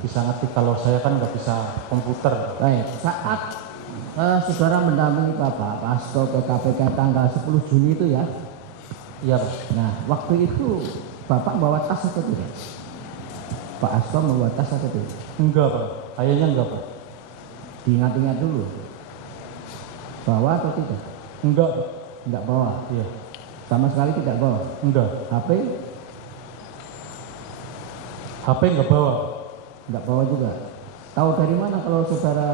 bisa ngetik. Kalau saya kan nggak bisa komputer. Baik. Saat saudara mendampingi Pak Hasto ke KPK tanggal 10 Juni itu ya? Iya, Pak. Nah, waktu itu Bapak bawa tas atau tidak? Pak Hasto membawa tas atau tidak? Enggak, Pak. Kayaknya enggak, Pak. Diingat-ingat dulu. Bawa atau tidak? Enggak, Pak. Enggak bawa. Iya. Sama sekali tidak bawa. Enggak. HP enggak bawa. enggak bawa juga. Tahu dari mana kalau saudara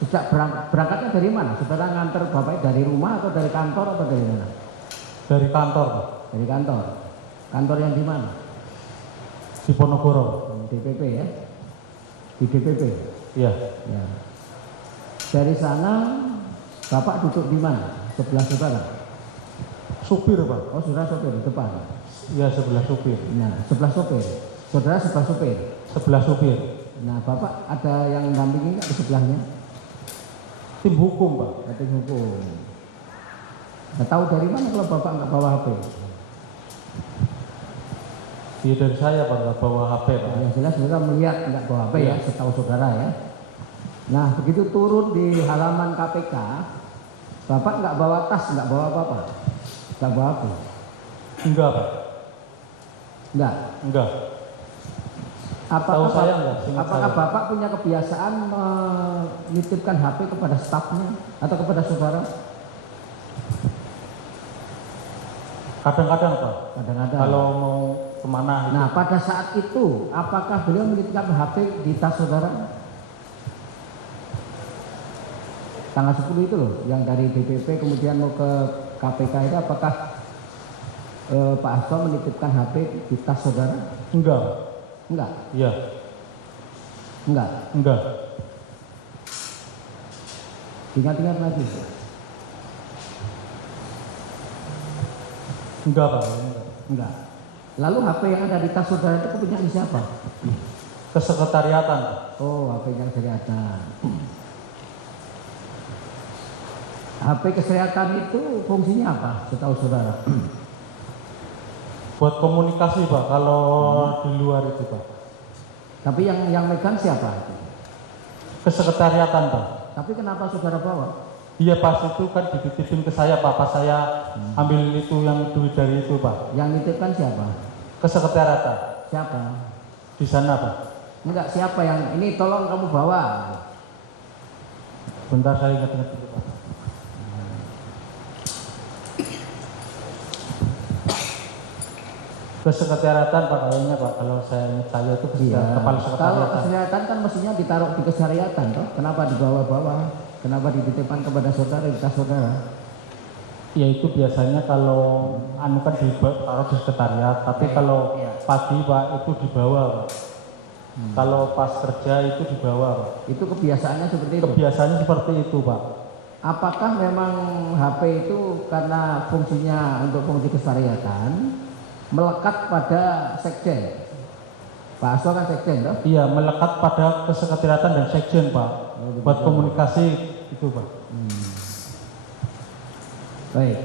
sejak berangkatnya dari mana? Saudara nganter Bapak dari rumah atau dari kantor atau dari mana? Dari kantor, Pak. Dari kantor. Kantor yang di mana? Di Ponorogo. DPP ya? Di DPP. Iya. Ya. Dari sana Bapak duduk di mana? Sebelah saudara. Supir, Pak. Oh, saudara sopir di depan. Iya, sebelah supir. Nah, sebelah sopir. Saudara sebelah sopir. Sebelah supir. Nah, Bapak ada yang dampingi nggak di sebelahnya? Tim hukum, Pak. Tim hukum. Nah, tahu dari mana kalau Bapak nggak bawa HP? Iya, dari saya, Pak. Nggak bawa HP, Pak. Yang jelas saudara melihat nggak bawa HP ya, setahu saudara ya. Nah, begitu turun di halaman KPK, Bapak nggak bawa tas, nggak bawa apa-apa, nggak bawa apa? Enggak, Pak. Nggak. Enggak. Apakah, Tahu saya nggak, seingat apakah saya. Bapak punya kebiasaan menitipkan HP kepada stafnya atau kepada saudara? Kadang-kadang, Pak. Kadang-kadang. Kalau mau kemana? Nah, pada saat itu, apakah beliau menitipkan HP di tas saudara? Tanggal 10 itu loh, yang dari DPP kemudian mau ke KPK itu, apakah Pak Hasto menitipkan HP di tas saudara? Enggak. Enggak? Iya. Enggak? Enggak. Ingat-ingat lagi. Enggak, Pak. Enggak. Lalu HP yang ada di tas saudara itu kepunyaan siapa? Kesekretariatan. Oh, HP yang kesehatan. HP kesehatan itu fungsinya apa? Setahu saudara? Buat komunikasi, Pak. Kalau di luar itu, Pak. Tapi yang megang siapa? Kesekretariatan, Pak. Tapi kenapa saudara bawa? Iya, pas itu kan dititipin ke saya, Pak. Pas saya ambil itu yang duit dari itu, Pak. Yang nitipkan siapa? Kesekretariatan. Siapa? Di sana, Pak. Enggak, siapa yang ini tolong kamu bawa? Bentar saya ingat-ingat dulu, Pak. Kesekretariatan, Pak, kayaknya, Pak. Kalau saya ingat saya itu Iya. kepala Kalau sekretariatan. kesehatan kan mestinya ditaruh di kesehariatan, toh? Kenapa dibawa-bawa? Kenapa dititipkan kepada saudara di tas saudara? Ya itu biasanya kalau anu kan ditaruh di sekretariat, tapi kalau pagi, Pak, itu dibawa, Pak. Kalau pas kerja itu dibawa, Pak. Itu kebiasaannya seperti itu. Kebiasaannya seperti itu, Pak. Apakah memang HP itu karena fungsinya untuk fungsi kesehariatan melekat pada sekjen? Pak Hasto kan sekjen, toh? Iya, melekat pada kesekretariatan dan sekjen, Pak. Oh, begitu. Buat komunikasi itu, Pak. Baik.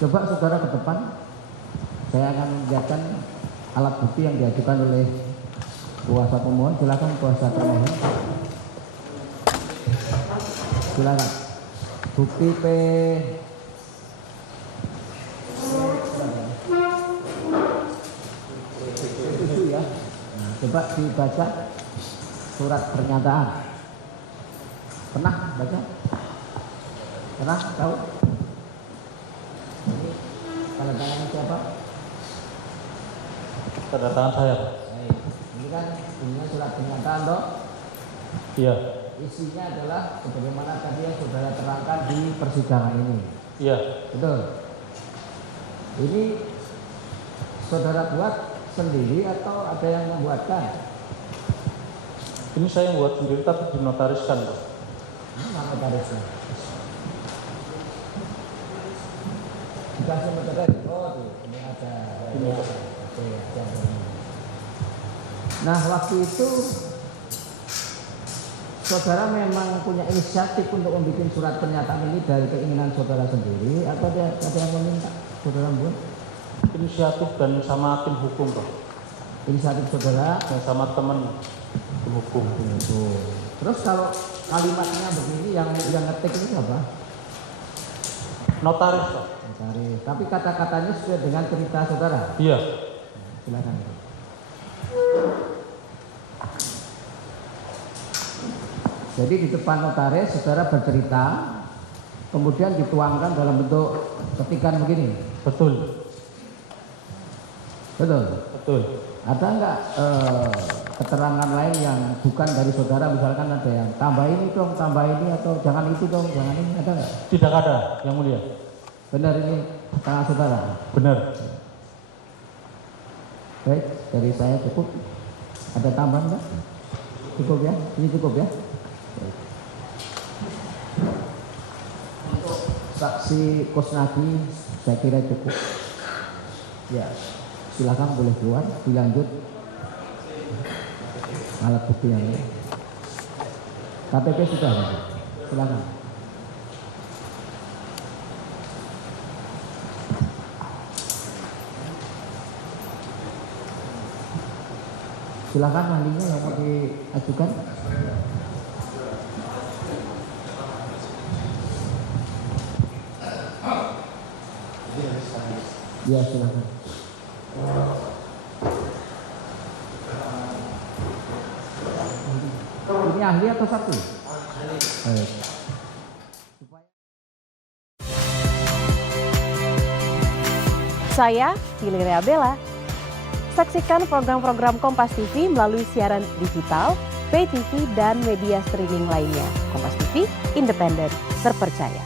Coba saudara ke depan. Saya akan memperlihatkan alat bukti yang diajukan oleh kuasa pemohon. Silakan kuasa pemohon. Silakan. Bukti itu ya. Nah, coba dibaca surat pernyataan. Pernah baca? Pernah tahu? Ini tanda tangan siapa? Tanda tangan saya, Pak. Baik. Ini kan ininya surat pernyataan toh. Iya. Isinya adalah sebagaimana tadi yang saudara terangkan di persidangan ini. Iya. Betul. Ini saudara buat sendiri atau ada yang membuatkan? Ini saya yang buat sendiri tapi dinotariskan, Pak. Ini mana notarisnya? Dikasih notaris. Oh, tuh, ini ada. Ini. Oke, ada. Nah, waktu itu saudara memang punya inisiatif untuk membuat surat pernyataan ini dari keinginan saudara sendiri atau ada yang meminta saudara buat? Inisiatif dan sama tim hukum, Pak. Inisiatif saudara Dan sama teman tim hukum. itu. Terus kalau kalimatnya begini yang ngetik ini apa? Notaris, Pak. Notaris. Tapi kata-katanya sesuai dengan cerita saudara. Iya. Silakan. Jadi di depan notaris saudara bercerita, kemudian dituangkan dalam bentuk ketikan begini. Betul. Betul. Betul. Ada nggak keterangan lain yang bukan dari saudara, misalkan ada yang tambah ini dong, tambah ini, atau jangan itu dong, jangan ini, ada nggak? Tidak ada, yang mulia. Benar ini tangan saudara? Benar. Baik, dari saya cukup. Ada tambahan nggak? Cukup ya? Ini cukup ya? Baik. Untuk saksi Kusnadi saya kira cukup. Ya, silakan boleh keluar, dilanjut alat bukti yang ini. KTP sudah ada, silakan. Silakan ahlinya yang mau diajukan. Ya, silakan. Ini ahli atau saksi? Baik. Saya Valeria Bella. Saksikan program-program Kompas TV melalui siaran digital, pay TV, dan media streaming lainnya. Kompas TV, independen, terpercaya.